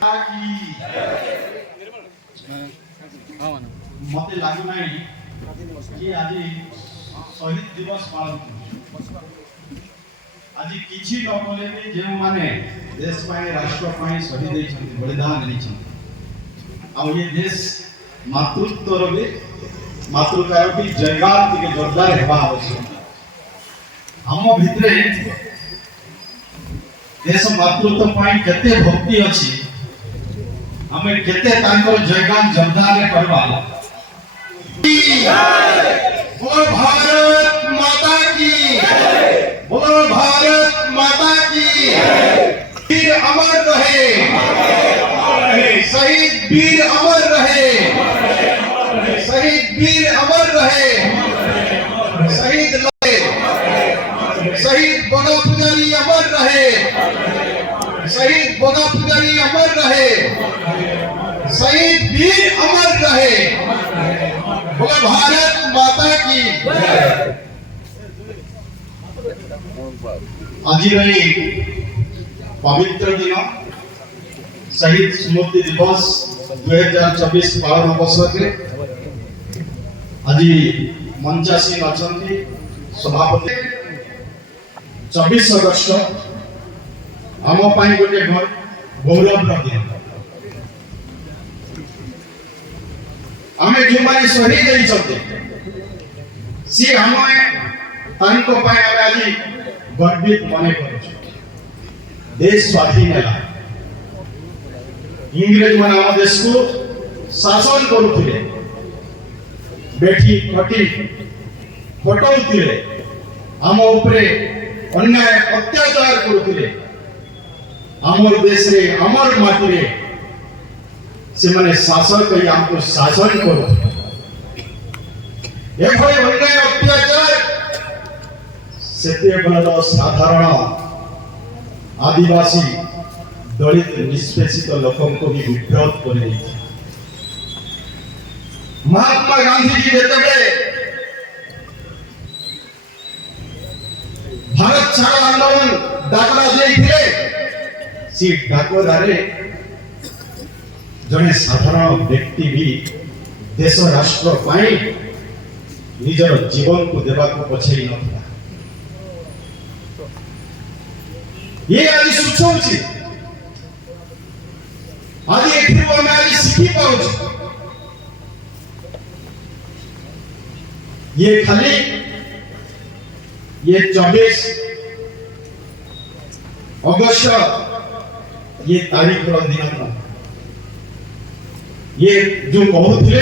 मत लगुना कि आज शहीद दिवस पालन आज किसी न कले भी जो माने देश राष्ट्र शहीद बलिदान नहीं ये देश मातृत्वर भी मातृकार भी जयगान टे जोरदार हेबा आवश्यक आम भितरे देश मातृत्व केते भक्ति अच्छी हमें केते तांकर जयगान जोरदार करवा बोलो भारत माता की बोलो भारत माता की वीर अमर रहे शहीद वीर अमर रहे शहीद वीर अमर रहे शहीद लड़े शहीद बगा पुजारी अमर रहे शहीद बगा पुजारी अमर रहे शहीद वीर अमर रहे बोलो भारत माता की आज पवित्र दिन शहीद स्मृति दिवस 2024 पालन अवसर में आज मंचासीन अच्छा सभापति 24 अगस्त आम गोटे गौरव दिन आम जो मैंने शहीद होते सी आम आज गर्वित मन कर देश स्वाधीन है इंग्रेज मान आम देश को शासन करुले बेठी कटी फटाऊले आम उपरे अन्याय अत्याचार करुले आमर देश रे आमर माटी रे से माने शासन करी हमको शासन करो एभली अन्याय अत्याचार सेते बलर साधारण आदिवासी दलित निष्पेषित लोकों को भी विभ्रत कर महात्मा गांधी जी जेतेबेले भारत छाड़ आंदोलन डाकरा देइथिले सी डाकरारे जने साधारण व्यक्ति भी देश राष्ट्र पाई निजर जीवन को देवा को पछेई नथिला ये आज सुचौछि आज एथिरो हम आज सिखी पाउछि ये खाली ये 24 अगस्त ये तारीख रो दिन ये जो कहते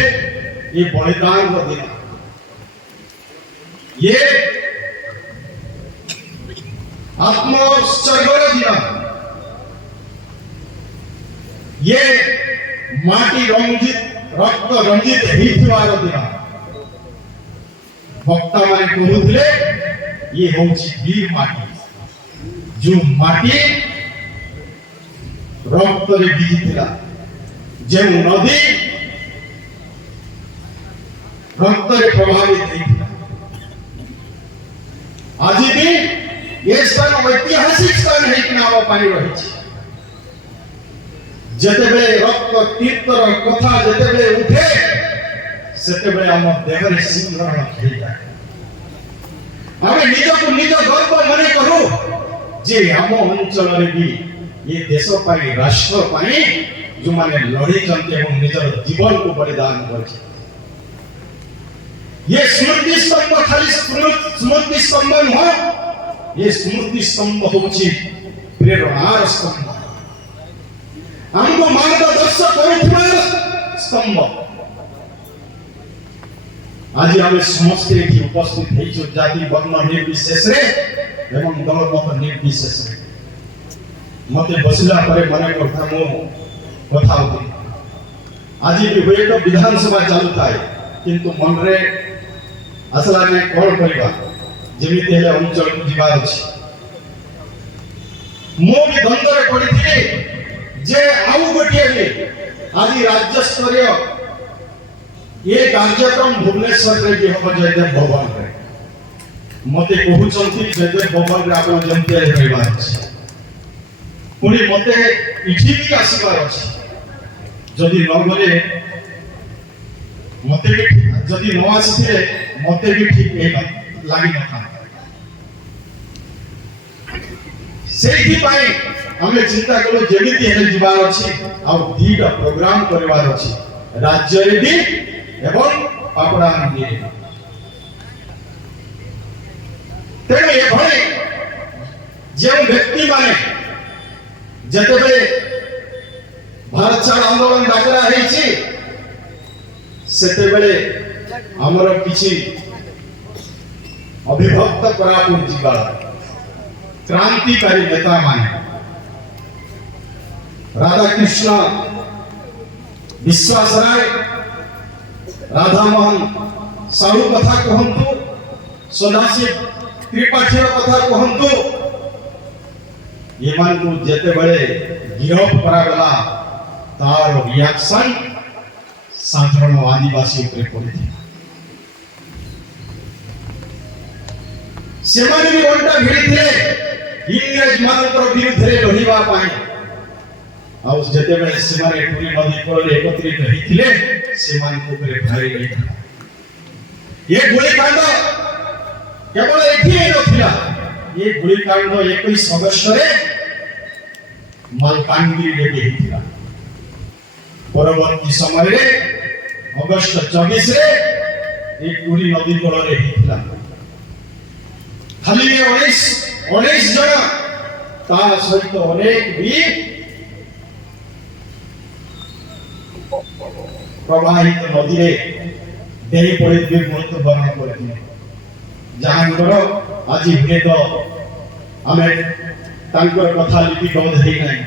ये बलिदान रो दिन ये आत्मोत्सर्गर दिन ये माटी रंजित रक्त रंजित होइथिवार दिन भक्ता माने कहूले ये होछि वीर माटी जो माटी रक्त रे बीजिथिला जे नदी रक्त रे प्रभावित होइथिला आज भी ये स्थान ऐतिहासिक स्थान है कि नाम पानी रही जेतेबे रक्त तीर्थर कथा जेतेबे उठे सेतेबे हम देह रे सिंहरण खेल जाए हमें निज को निज गर्व मने करू जे हम अंचल रे भी ये देश पाई राष्ट्र पाई जो माने लड़ी जंते एवं निजर जीवन को बलिदान करछे ये स्मृति स्तंभ खाली स्मृति स्तंभ हो ये स्मृति स्तंभ होछि प्रेरणार स्तंभ हमको मार्गदर्शक करुथिबार स्तंभ आज हम समस्त एठी उपस्थित हेछु जाति वर्ण निर्विशेष रे एवं दल मत निर्विशेष रे मते बसिला परे मने करथा मो कथा होती आज भी हुए तो विधानसभा चालू थाए किंतु मन रे असला ने कोन करबा जेमिति हेले अंचल को जीवार अछि मो भी धंधरे पड़िथिले जे आउ गोटिए आज राज्य स्तरीय ये कार्यक्रम भुवनेश्वर रे भी हम जयदेव भवन रे मते कहउचंती जयदेव भवन रे आपण जंते रहबा अछि पुणी मते इठी भी आसीबार अछि जदि न गले मते भी जदि न आसीथिले मते भी ठीक लागि न था सेही पाई हमें चिंता करो जेमिति हेले जीवार अछि आ दीटा प्रोग्राम करवार अछि राज्य रे भी एवं पापड़ा नदी तेरे ये भले जो व्यक्ति माने जतबे भारत छाड़ आंदोलन डाकरा हेछि सेते बेले हमर किछि अभिभक्त करापुर जिबा क्रांतिकारी नेता माने राधा कृष्ण विश्वास राय राधा मोहन साहू कथा कहंतु सदाशिव त्रिपाठी कथा कहंतु ये मान को जेते बड़े गिरफ करा गला तार रिएक्शन साधारण आदिवासी ऊपर पड़ी सेमाने भी ओंटा भिड़ी थे इंग्रज मानकर विरुद्ध रे लढिबा पाई आ उस जेते बड़े सेमाने पूरी नदी कोल एकत्रित होइथिले सेमान को ऊपर भारी नहीं ये गोलीकांड केवल एठी नथिला ये गोलीकांड 21 अगस्त रे मालकानगिरी रे हेतिला परवर्ती समय रे अगस्त 24 रे एक पूरी नदी कोल रे हेतिला खाली 19 जन ता सहित अनेक भी प्रवाहित नदी रे डेई पड़े भी मृत्यु वरण करथिले जहांकर आज हुए तो हमें तांकर कथा लिपि बोध है नहीं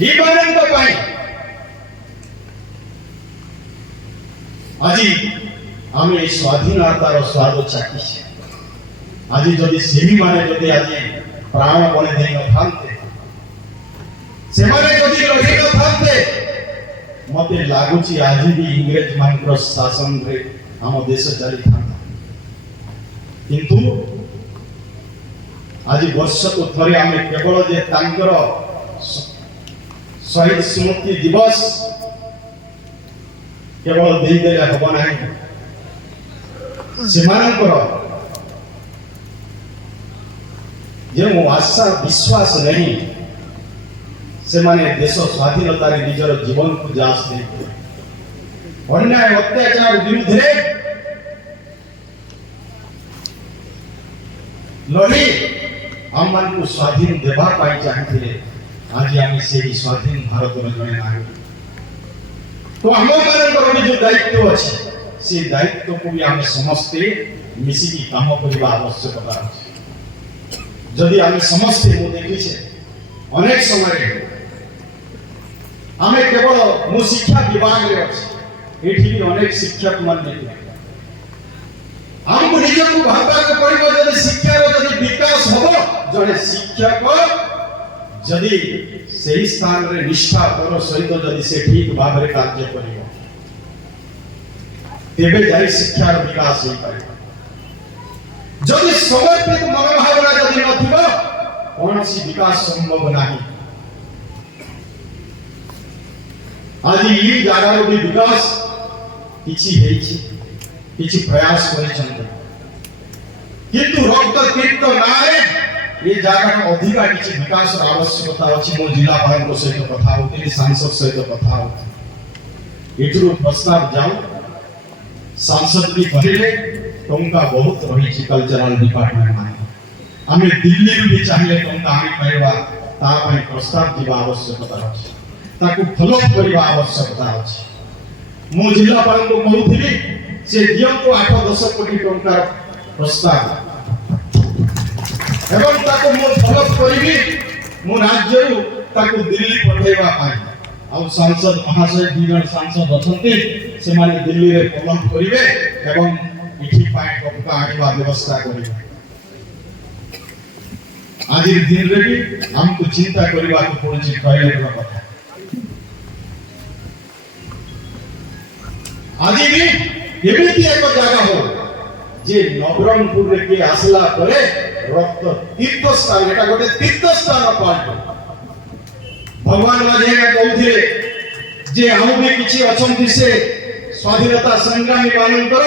ही मानन तो पाई आज हमें स्वाधीनतार स्वाद चाखी आज जदि सेही माने जदि आज प्राण बने देई न थांते से माने जदि रही न थांते मते लागुची आज भी इंग्रज मानकर शासन रे हम देश चली था किंतु आज वर्ष को थरे हमें केवल जे तांकर शहीद स्मृति दिवस केवल देई देले हबो नाही सेमानकर जे आशा विश्वास नहीं से माने देश स्वाधीनता रे निजर जीवन को जास दे अन्याय अत्याचार विरुद्ध रे लड़ी हम मन को स्वाधीन देबा पाई चाहथिले आज हम से स्वाधीन भारत रे जने नागरिक तो हम मानकर जो दायित्व अछि से दायित्व को भी हम समस्ते मिसी की काम करबा आवश्यकता अछि जदि हम समस्ते को देखि छे अनेक समय हमें केवल मो शिक्षा विभाग रे अछि एठी भी अनेक शिक्षक मन नहीं हमको निजे को भाबा को पड़िबो जदि शिक्षा रो जदि विकास होबो जने शिक्षक जदि सही स्थान रे निष्ठा करो सहित जदि से ठीक भाव रे कार्य करिवो तेबे जाई शिक्षा रो विकास होई पारे जदि समर्पित मनोभावना जदि नथिबो कोनोसी विकास संभव नाही आज ये जागार भी विकास किछि हेछि किछि प्रयास करिसंते किंतु रक्त तीर्थ नारे ये जागार अधिका किछि विकास आवश्यकता अछि मो जिला पालन को सहित कथा होती सांसद सहित कथा होती एठुरु प्रस्ताव जाऊ सांसद भी कहले टंका बहुत रही कल्चरल डिपार्टमेंट माने हमें दिल्ली रू भी चाहिए टंका आनी पाइबा ता पई प्रस्ताव दिबा आवश्यकता अछि ताकू फॉलो करबा आवश्यकता अछि मो जिला पालन को कहउथिली से दियम को 8-10 कोटी टंका प्रस्ताव एवं ताकू मो फॉलो करबी मो राज्य रू ताकू दिल्ली पठेबा पाई आ सांसद महाशय दिगण सांसद अछंती से माने दिल्ली रे फॉलो करिवे एवं इठी पाई टंका आनिबा व्यवस्था करिवे आज दिन रे भी हमको चिंता करबा को पड़छि कहले कथा आज भी एमिति एक जगह हो जे नवरंगपुर रे के आसला परे रक्त तीर्थ स्थान एटा गोटे तीर्थ स्थान पाल्ट भगवान माझे कहउथिले जे हम भी किछि अछंती से स्वाधीनता संग्रामी मानकर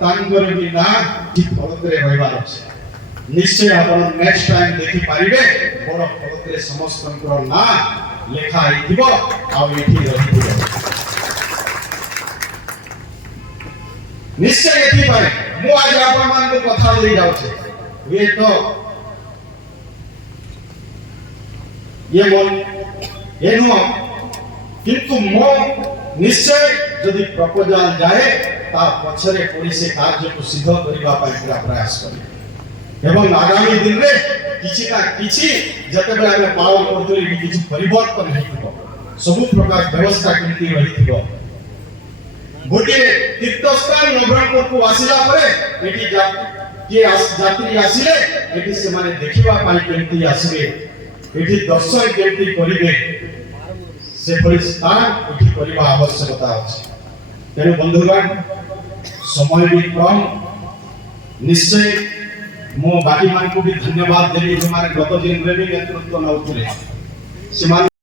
तांकर भी ना कि फलकरे रहबार अछि निश्चय आपण नेक्स्ट टाइम देखि पारिबे बड़ फलकरे समस्तंकर ना लेखा आइथिबो आ एठी रहिबो निश्चय एथि पाए मु आज आपण मान को कथा ले जाउ छे ये तो ये मन एनो किंतु मो निश्चय यदि प्रपोजल जाए ता पछरे पुलिस कार्य को सिद्ध करबा पय पूरा प्रयास करी एवं आगामी दिन रे किछि ना किछि जते बेला में पावन करतली किछि परिवर्तन हेतिबो सब प्रकार व्यवस्था केंती रहितिबो गोटे तीर्थस्थान नवरंगपुर को आसिला परे एठी यात्री आसिले एठी से माने देखिबा पय केंती आसीबे एठी दर्शन केंती करिवे से परि स्थान एठी करबा आवश्यकता अछि तेनु बंधुगण समय भी कम निश्चय मो बाकी मान को भी धन्यवाद देली जो माने गत दिन रे भी नेतृत्व नउथिले से